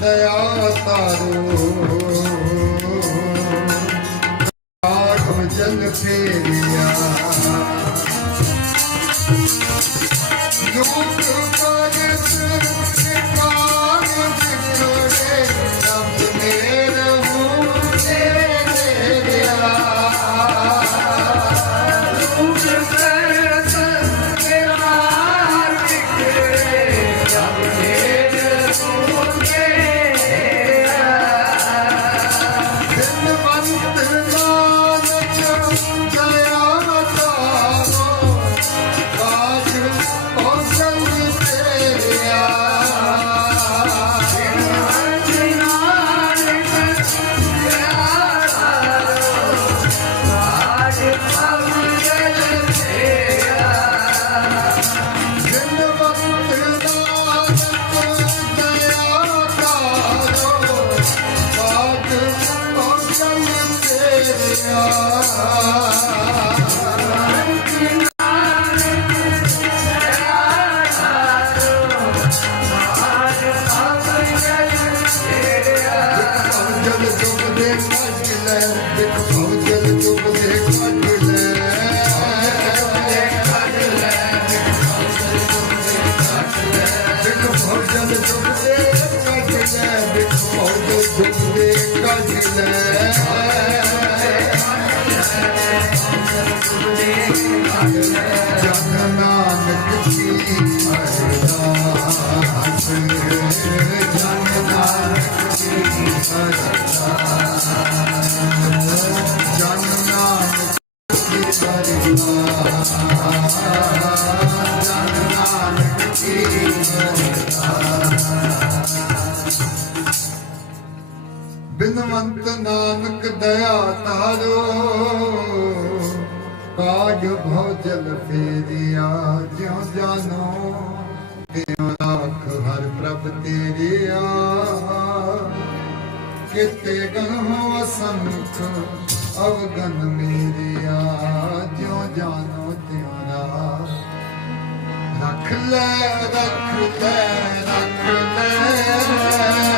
ਦਇਆ ਤਾਰੂ। ਆਖਮ ਜਨ ਫੇਰਿਆ ਜੋ left ਬਿਰਧਵੰਤ ਨਾਨਕ ਦਇਆ ਤਾਰੋ ਕਾਜ ਭਉ ਜਲ ਫੇਰਿਆ, ਜਿਉ ਜਾਨੋ। ਤਿਉ ਰਾਖ ਹਰ ਪ੍ਰਭ ਤੇਰਿਆ। ਕਿਤੇ ਗਨੋ ਅਸੰਖ ਅਵਗਨ ਮੇਰਿਆ, ਜਿਉ ਜਾਨੋ ਤਿਉ ਰੱਖ ਲੈ ਰੱਖ ਲੈ ਰੱਖ ਲੈ।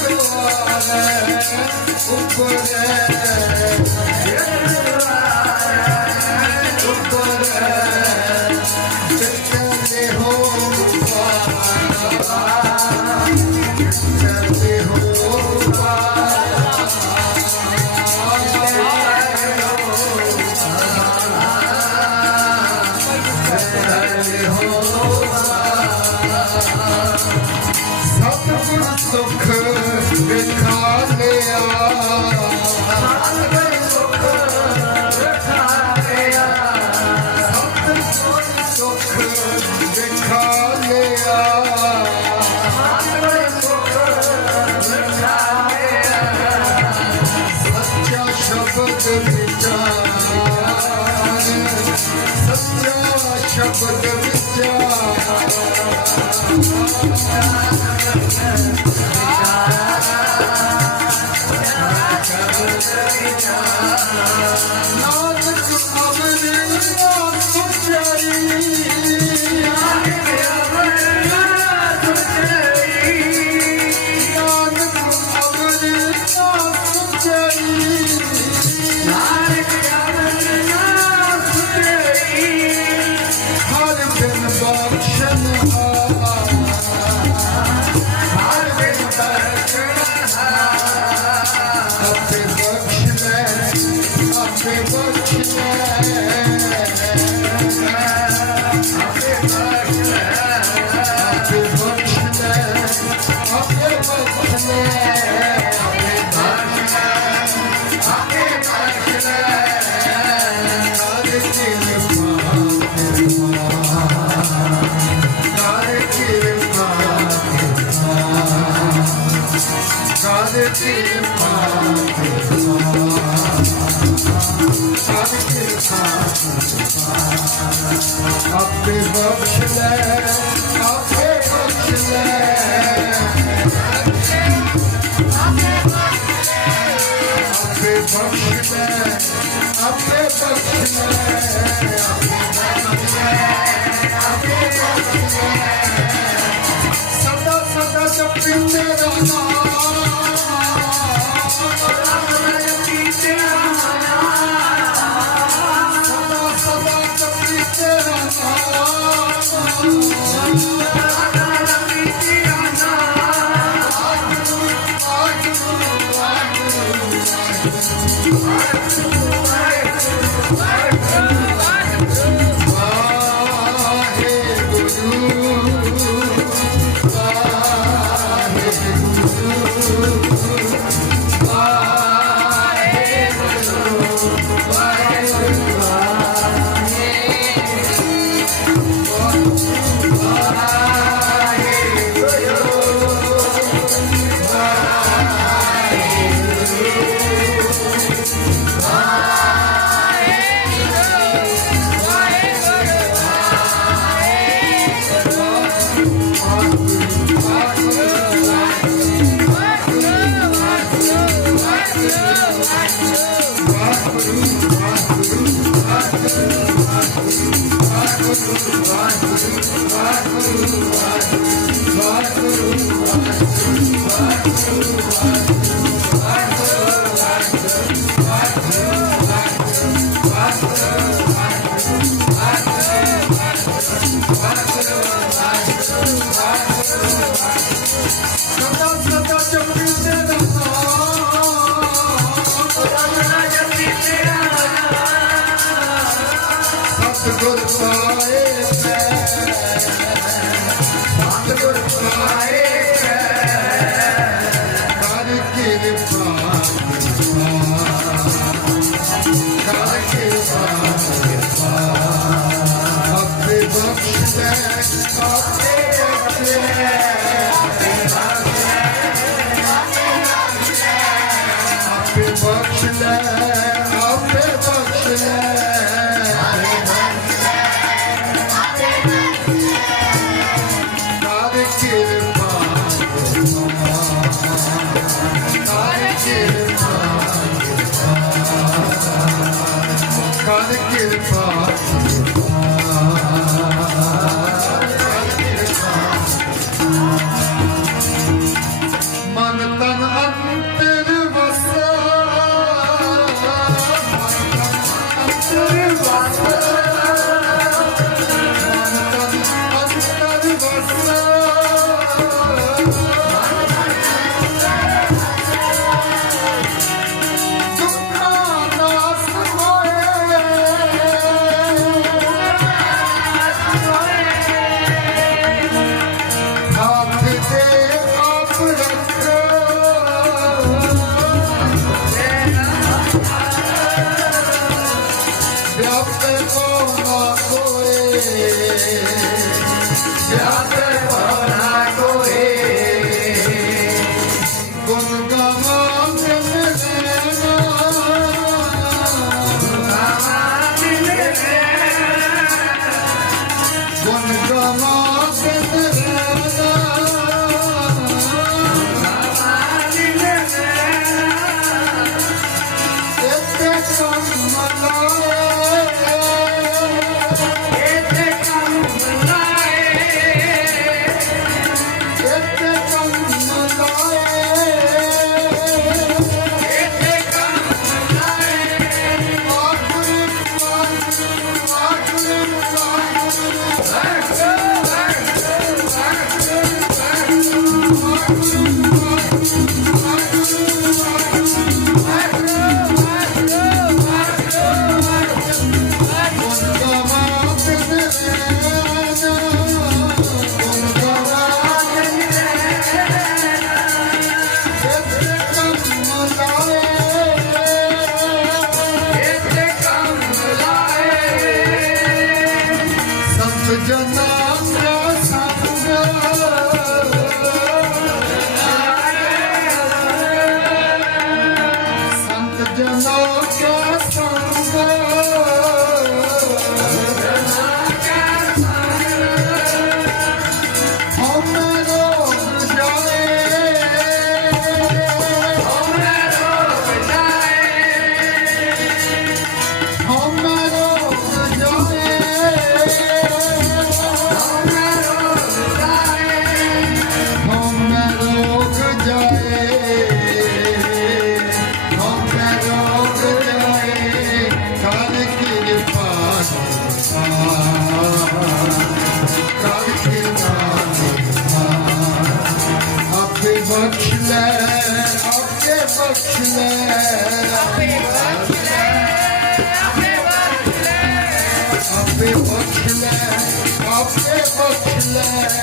Yeah. ਆਪੇ ਬਖਸ਼ ਲੈ ਆਪੇ ਬਖਸ਼ ਲੈ ਬਖਸ਼ ਲੈ ਆਪੇ ਬਖਸ਼ ਲੈ ਆਪੇ ਬਖਸ਼ ਲੈ ਸਦਾ ਸਦਾ ਜਪਿੰਦੇ ਰਹਿਣਾ। ਸਮਾਏ ਮੈਂ। ਸਤਿਗੁਰ ਸਮਾਏ yeah.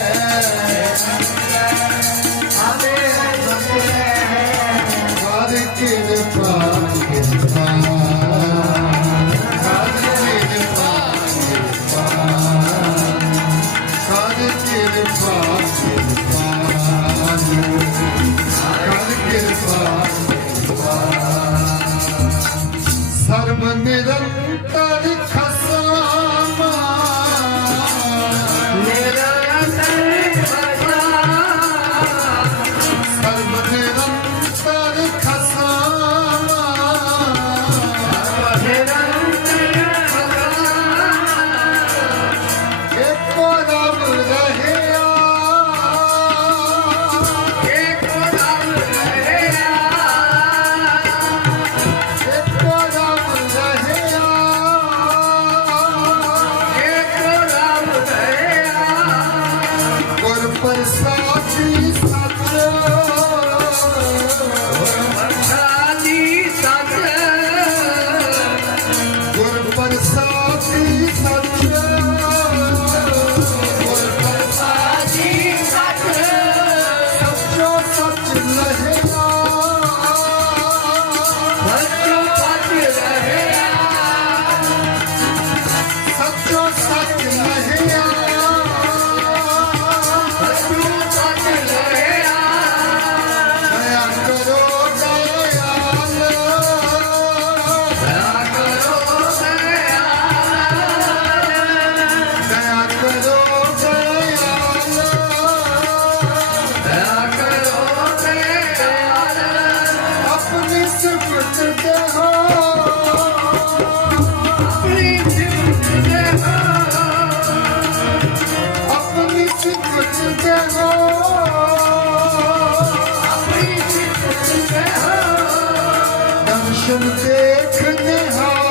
देखने हाथ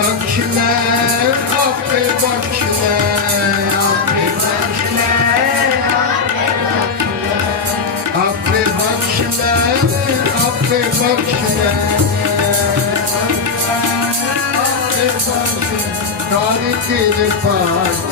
Sen kime, affey bak kime Affey bak kime, affey bak kime Affey bak kime, affey bak kime Tarih dil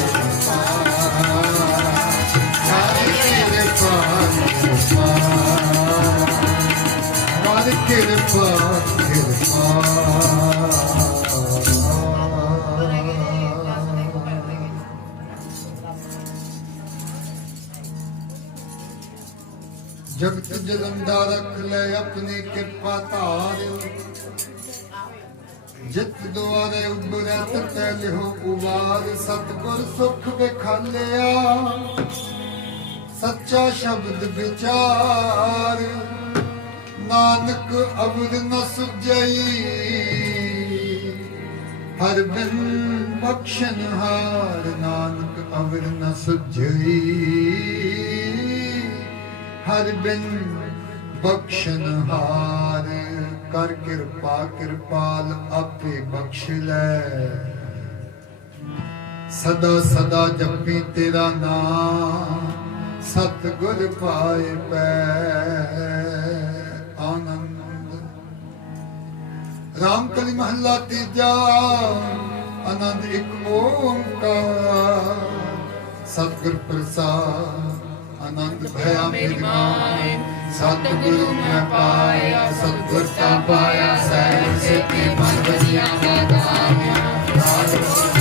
ਜਗਤ ਜਲੰਦਾ ਰੱਖ ਲੈ ਆਪਣੀ ਕਿਰਪਾ ਧਾਰ ਜਿਤ ਦੁਆਰੇ ਉਬਰੈ ਤੈ ਲਿਹੋ ਉਵਾਰ ਸਤਗੁਰ ਸੁਖ ਵਿਖਾਲਿਆ, ਸੱਚਾ ਸ਼ਬਦ ਵਿਚਾਰ। ਨਾਨਕ ਅਵਰ ਨ ਸੁਜਈ ਹਰ ਬਿਨ ਬਖਸ਼ਨ ਹਾਰ। ਨਾਨਕ ਅਵਰ ਨ ਸੁਜਈ ਹਰ ਬਿਨ ਬਖਸ਼ਨ ਹਾਰ, ਕਰ ਕਿਰਪਾ, ਕਿਰਪਾਲ ਆਪੇ ਬਖਸ਼ ਲੈ। ਸਦਾ ਸਦਾ ਜਪੀ ਤੇਰਾ ਨਾਮ ਸਤ ਗੁਰ ਪਾਏ ਪੈ ਆਨੰਦ। ਰਾਮ ਕਲੀ ਮਹੱਲਾ ਤੀਜਾ, ਆਨੰਦ ਇੱਕ ਓੰਕਾਰ, ਸਤਿਗੁਰ ਪ੍ਰਸਾਦ। ਆਨੰਦ ਭਇਆ ਮੇਰੀ ਮਾਏ। ਸਤਿਗੁਰੂ ਮੈਂ ਪਾਇਆ ਸਤਿਗੁਰ ਤਾ ਪਾਇਆ ਸਹਿ ਸਿੱਧੀ ਮਨ ਬਜੀਆਂ ਗਾਇਆ ਰਾਜ ਨਾਨਕ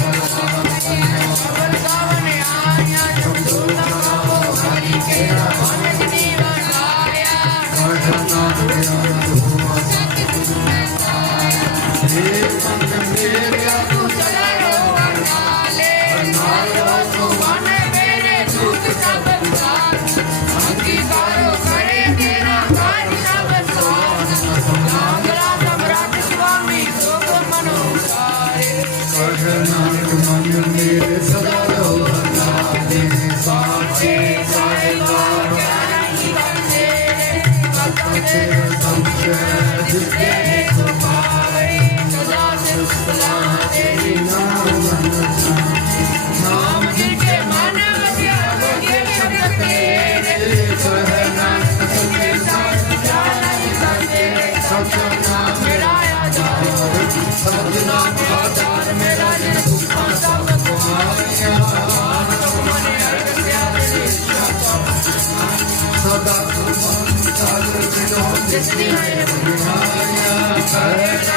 ਚਾਲ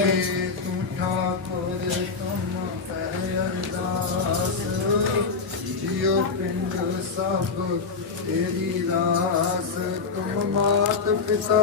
ਕੀ ਤੂੰ ਠਾਕੁਰ ਤੁਮ ਪਹਿ ਅਰਦਾਸ ਜਿਉ ਪਿੰਡ ਸਭ ਤੇਰੀ ਰਾਸ ਤੁਮ ਮਾਤ ਪਿਤਾ